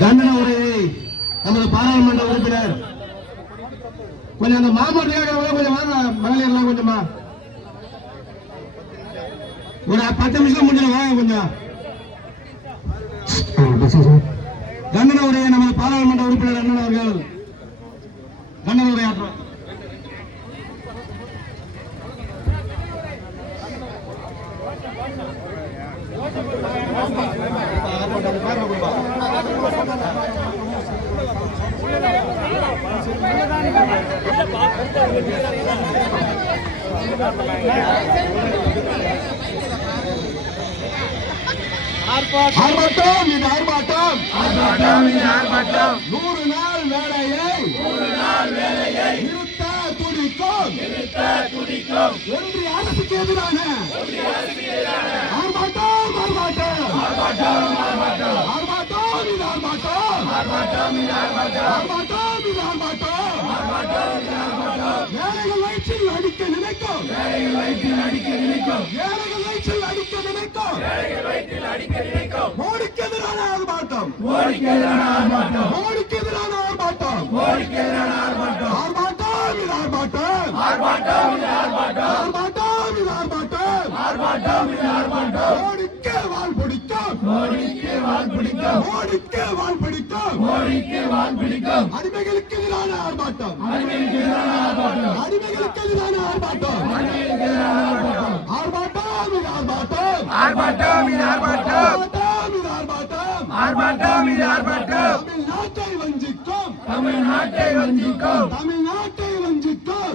தண்டனை உரையை நமது பாராளுமன்ற உறுப்பினர் கொஞ்சம் அந்த மாமூர் கொஞ்சம் வாங்க மகளிர்லாம் கொஞ்சமா ஒரு 10 நிமிஷம் முடிஞ்சு வாங்க கொஞ்சம். தண்டனை உரையை நமது பாராளுமன்ற உறுப்பினர் அண்ணன் அவர்கள் தண்டனை உரையாற்றுவார். ஆர்ப்பாட்டம் இது ஆர்ப்பாட்டம் 100 நாள் வேலையை நிறுத்த துடிக்கும் ஒன்றிய அரசுக்கு எதிரான ஆர்ப்பாட்டம் வேலைகள் வயிற்றில் அடிக்க நினைக்கும் மோடிக்கு எதிரான ஆர்ப்பாட்டம் அடிமைகளுக்கு எதிரான ஆர்ப்பாட்டம்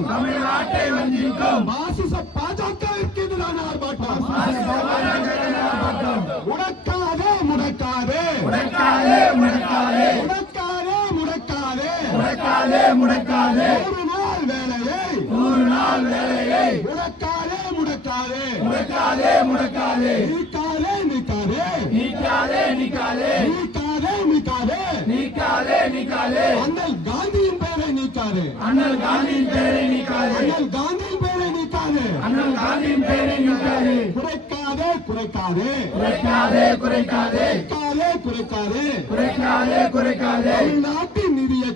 தமிழ்நாட்டை வஞ்சிக்கும் பாசிச பாஜகவிற்கு எதிரான ஆர்ப்பாட்டம் முடக்காதே 100 நாள் வேலையை முடக்காதே நீக்காதே அண்ணல் காந்தியின் பெயரை நீக்காதே குறைக்காதே தமிழ்நாட்டின் நிதியை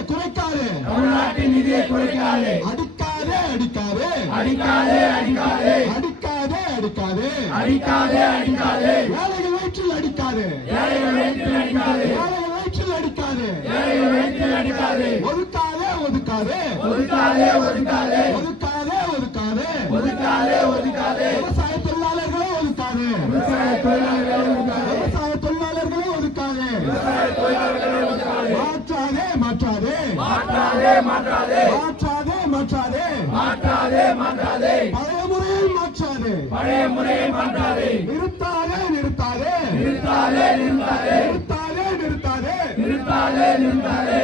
குறைக்காதே அடிக்காதே வேலைகள் வயிற்றில் அடிக்காதே ஒதுக்காதே விவசாய தொழிலாளர்களே ஒதுக்காதே மாற்றாதே பழைய முறையில் மாற்றாதே நிறுத்தாதே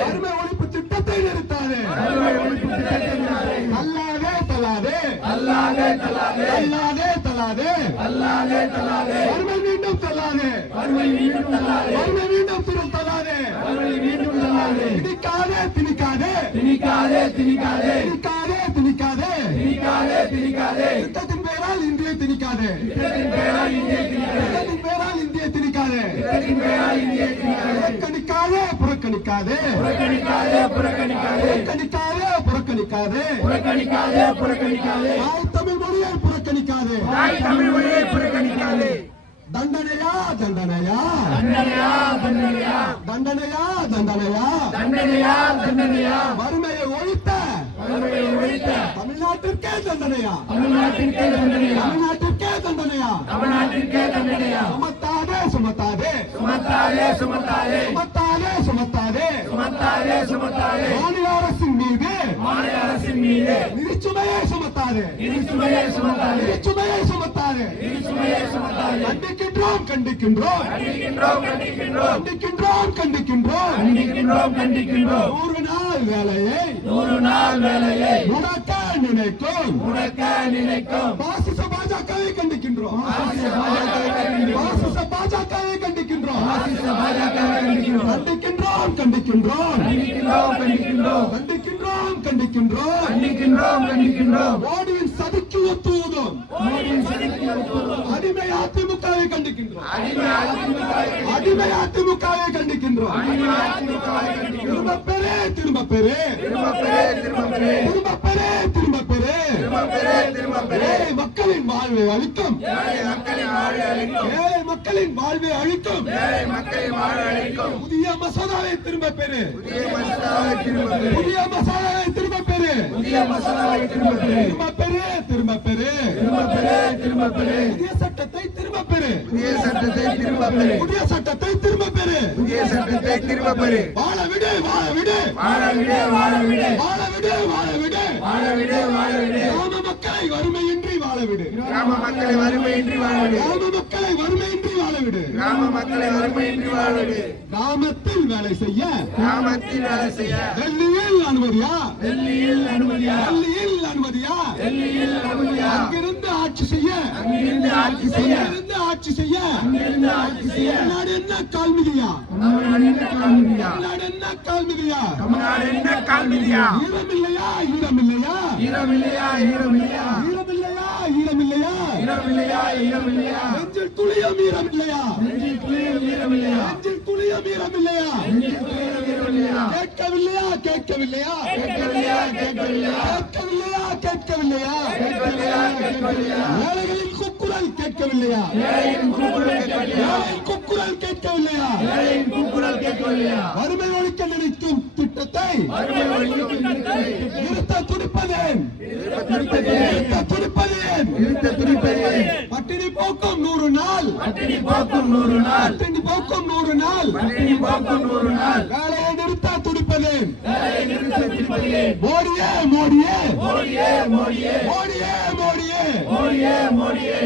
வறுமை ஒழிப்பு திட்டத்தை நிறுத்தாதே தள்ளாதே வறுமை மீண்டும் தள்ளாதே திணிக்காதே திட்டத்தின் பெயரால் இந்தியை திணிக்காதே புறக்கணிக்காதே தமிழ் மொழியை புறக்கணிக்காதே தண்டனையா வறுமையை ஒழித்த தமிழ்நாட்டிற்கே தண்டனையா சுமத்தாதே மாநில அரசின் மீது நிதிச்சுமையை சுமத்தாதே கண்டிக்கின்றோம் 100 நாள் வேலையை முடக்க நினைக்கும் பாசிச பாஜகவை கண்டிக்கின்றோம் கண்டிக்கின்றோம் கண்டிக்கின்றோம் கண்டிக்கின்றோம் மோடியின் சதிக்கு ஒத்துவதும் அடிமை அதிமுகவை கண்டிக்கின்றோம் அடிமை அதிமுகவை கண்டிக்கின்றோம் திரும்ப பெரு திரும்ப பெரு ஏழை மக்களின் வாழ்வை அழிக்கும் ஏழை மக்களின் வாழ்வை அழிக்கும் புதிய மசோதாவை திரும்ப பெறு புதிய மசோதாவை திரும்ப பெறு திரும்ப பெறு புதிய சட்டத்தை திரும்ப பெறு புதிய சட்டத்தை திரும்ப பெறு வாழ விடு கிராம மக்களை வறுமையின்றி வாழ விடு கிராமத்தில் வேலை செய்ய டெல்லியில் அனுமதியா அங்கிருந்து ஆட்சி செய்ய தமிழ்நாடு என்ன கால்மிதியா ஈரமில்லையா நெஞ்சில் துளியும் ஈரமில்லையா கேட்கவில்லையா ஏழைகளின் குக்குரல் கேட்கவில்லையா வறுமை ஒழிக்க நினைக்கும் திட்டத்தை நிறுத்த துடிப்பதேன் பட்டினி போக்கும் 100 நாள் வேலையை நிறுத்த துடிப்பதேன் மோடியே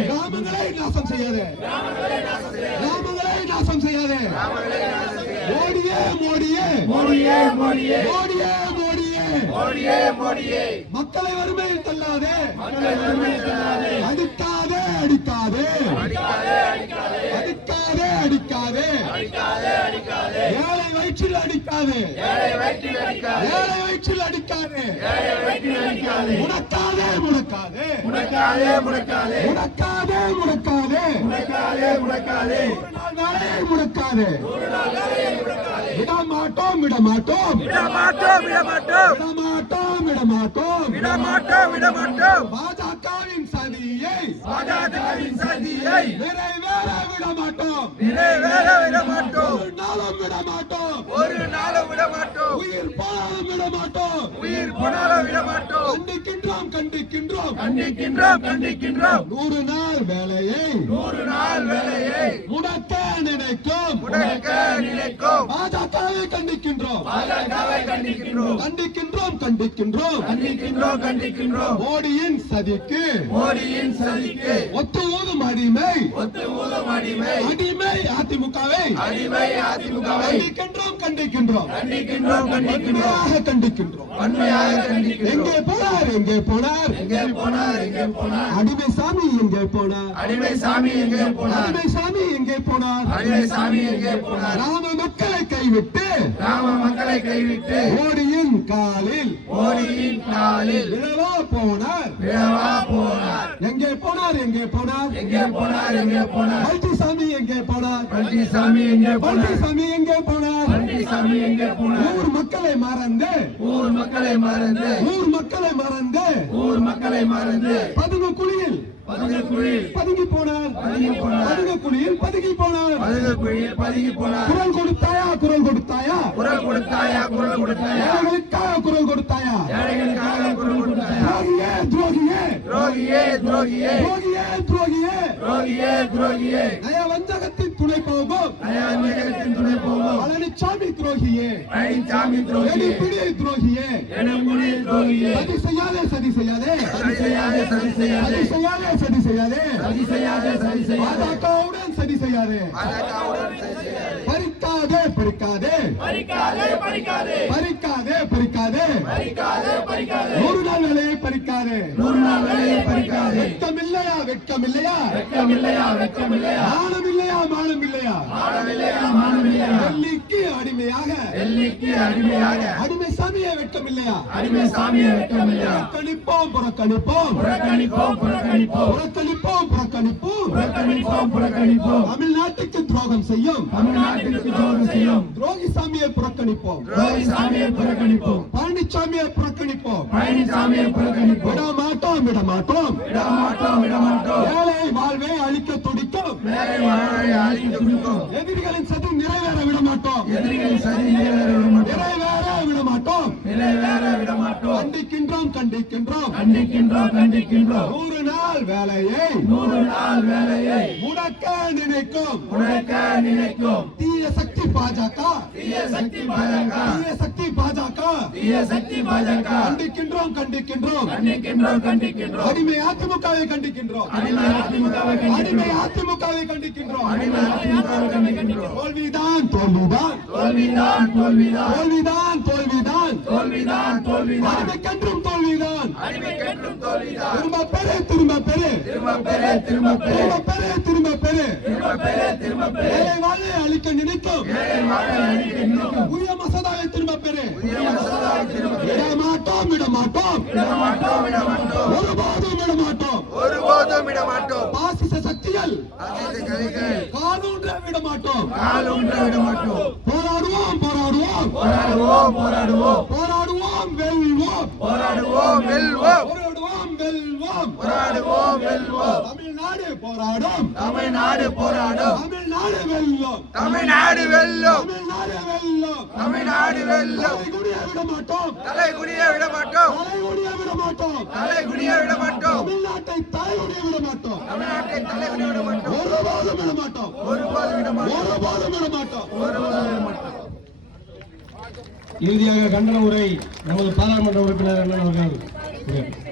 கிராமங்களை நாசம் செய்யாதே மோடியே மக்களை வறுமையில் தள்ளாதே அடிக்காதே ஏழை வயிற்றில் அடிக்காதே முடக்காதே விடமாட்டோம் பாஜகவின் சதியை நிறைவேற விடமாட்டோம் ஒரு நாளும் விடமாட்டோம் உயிர் போனாலும் விடமாட்டோம் கண்டிக்கின்றோம் 100 நாள் வேலையை முடக்க நினைக்கும் பாஜகவை கண்டிக்கின்றோம் மோடியின் சதிக்கு ஒத்து ஊதும் அடிமை அதிமுகவை கண்டிக்கின்றோம் எங்கே போனார் அடிமை சாமி எங்கே போனார் ராம மக்களை கைவிட்டு மோடியின் காலில் விழவா போனார் எங்கே போனார் பழனிசாமி எங்கே போனார் ஊர் மக்களை மறந்து பதுங்கு குழியில் பதுங்கி போனார் குரல் கொடுத்தாயா ஏழைகளுக்காக குரல் கொடுத்தாயா துரோகியே நயவஞ்சகத்தின் துணை போகும் பழனிசாமி துரோகியே துரோகியே சதி செய்யாதே பாஜகவுடன் சதி செய்யாதே பறிக்காதே 100 நாள் வேலையை பறிக்காதே வெட்கமில்லையா வெட்கமில்லையா வெட்கமில்லையா வெட்கமில்லையா மானமில்லையா மானமில்லையா மானமில்லையா மானமில்லையா டெல்லிக்கு அடிமையாக டெல்லிக்கு அடிமையாக அடிமை சாமியை வெட்கமில்லையா அடிமை சாமியை வெட்கமில்லையா புறக்கணிப்போம் புறக்கணிப்போம் புறக்கணிப்போம் புறக்கணிப்போம் புறக்கணிப்போம் புறக்கணிப்போம் புறக்கணிப்போம் புறக்கணிப்போம் தமிழ்நாட்டுக்கு துரோகம் செய்யும் தமிழ்நாட்டுக்கு துரோகம் செய்யும் துரோகி சாமியை புறக்கணிப்போம் துரோகி சாமியை புறக்கணிப்போம் பழனிசாமியை புறக்கணிப்போம் பழனிசாமியை புறக்கணிப்போம் விடமாட்டோம் விடமாட்டோம் விடமாட்டோம் விடமாட்டோம் ஏழை வாழ்வை அழிக்க துடிக்கும் வேலை வாழை அழித்து கொடுக்கும் எதிரிகளின் சதி நிறைவேற விடமாட்டோம் எதிரிகள் சரி நிறைவேற விடமாட்டோம் நிறைவேற விடமாட்டோம் நிறைவேற விடமாட்டோம் கண்டிக்கின்றோம் கண்டிக்கின்றோம் கண்டிக்கின்றோம் கண்டிக்கின்றோம் 100 நாள் வேலையை 100 நாள் வேலையை முடக்க நினைக்கும் முடக்க நினைக்கும் தீய சக்தி பாஜக தீய சக்தி பாஜக தீய சக்தி பாஜக தீய சக்தி பாஜக கண்டிக்கின்றோம் கண்டிக்கின்றோம் கண்டிக்கின்றோம் கண்டிக்கின்றோம் அடிமை அதிமுகவை கண்டிக்கின்றோம் அடிமை அதிமுகவை அடிமை கண்டிக்கின்றோம் அதிமுகவை கண்டிக்கின்றோம் அடிமை அதிமுகவை கண்டிக்கின்றோம் தோல்விதான் தோல்விதான் தோல்விதான் தோல்விதான் தோல்விதான் தோல்விதான் தோல்விதான் தோல்விதான் அடிமைக்கென்றும் தோல்விதான் அடிமைக்கென்றும் தோல்விதான் திரும்ப பெரு திரும்ப பெரு திரும்ப பெரு திரும்ப பெரு திரும்ப பெரு திரும்ப பெரு திரும்ப பெரு திரும்ப பெரு ஏழை வாழை அழிக்க நினைக்கும் ஏழை வாழை அழிக்க நினைக்கும் உரிய மசோதாவை திரும்ப பெரு புதிய மசோதாவை திரும்ப பெரு விடமாட்டோம் விடமாட்டோம் விடமாட்டோம் விடமாட்டோம் ஒருபோதும் விடமாட்டோம் ஒருபோதும் விடமாட்டோம் பாசிச சக்திகள் அஜித் கைகள் காலூன்ற விடமாட்டோம் கால் ஊன்ற விடமாட்டோம் போராடுவோம் போராடுவோம் போராடுவோம் போராடுவோம் போராடுவோம் வெல்வோம் போராடுவோம் வெல்வோம் போராடுவோம் வெல்வோம் போராடுவோம் வெல்வோம் தமிழ்நாடு போராடும் தமிழ்நாடு போராடும் தமிழ்நாடு வெல்லும் தமிழ்நாடு வெல்லும் தமிழ்நாடு வெல்லும் தமிழ்நாடு வெல்லும் தலைகுனிய விடமாட்டோம் தலைகுனிய விடமாட்டோம் தலைகுனிய விடமாட்டோம் தலைகுனிய விடமாட்டோம் தமிழ்நாட்டை தலைகுனிய விடமாட்டோம் தமிழ்நாட்டை தலைகுனிய விடமாட்டோம் ஒருபோதும் விடமாட்டோம் ஒருபோதும் விடமாட்டோம் ஒருபோதும் விடமாட்டோம் ஒருபோதும் விடமாட்டோம் இறுதியாக கண்டன உரை நமது பாராளுமன்ற உறுப்பினர் அண்ணன் அவர்கள்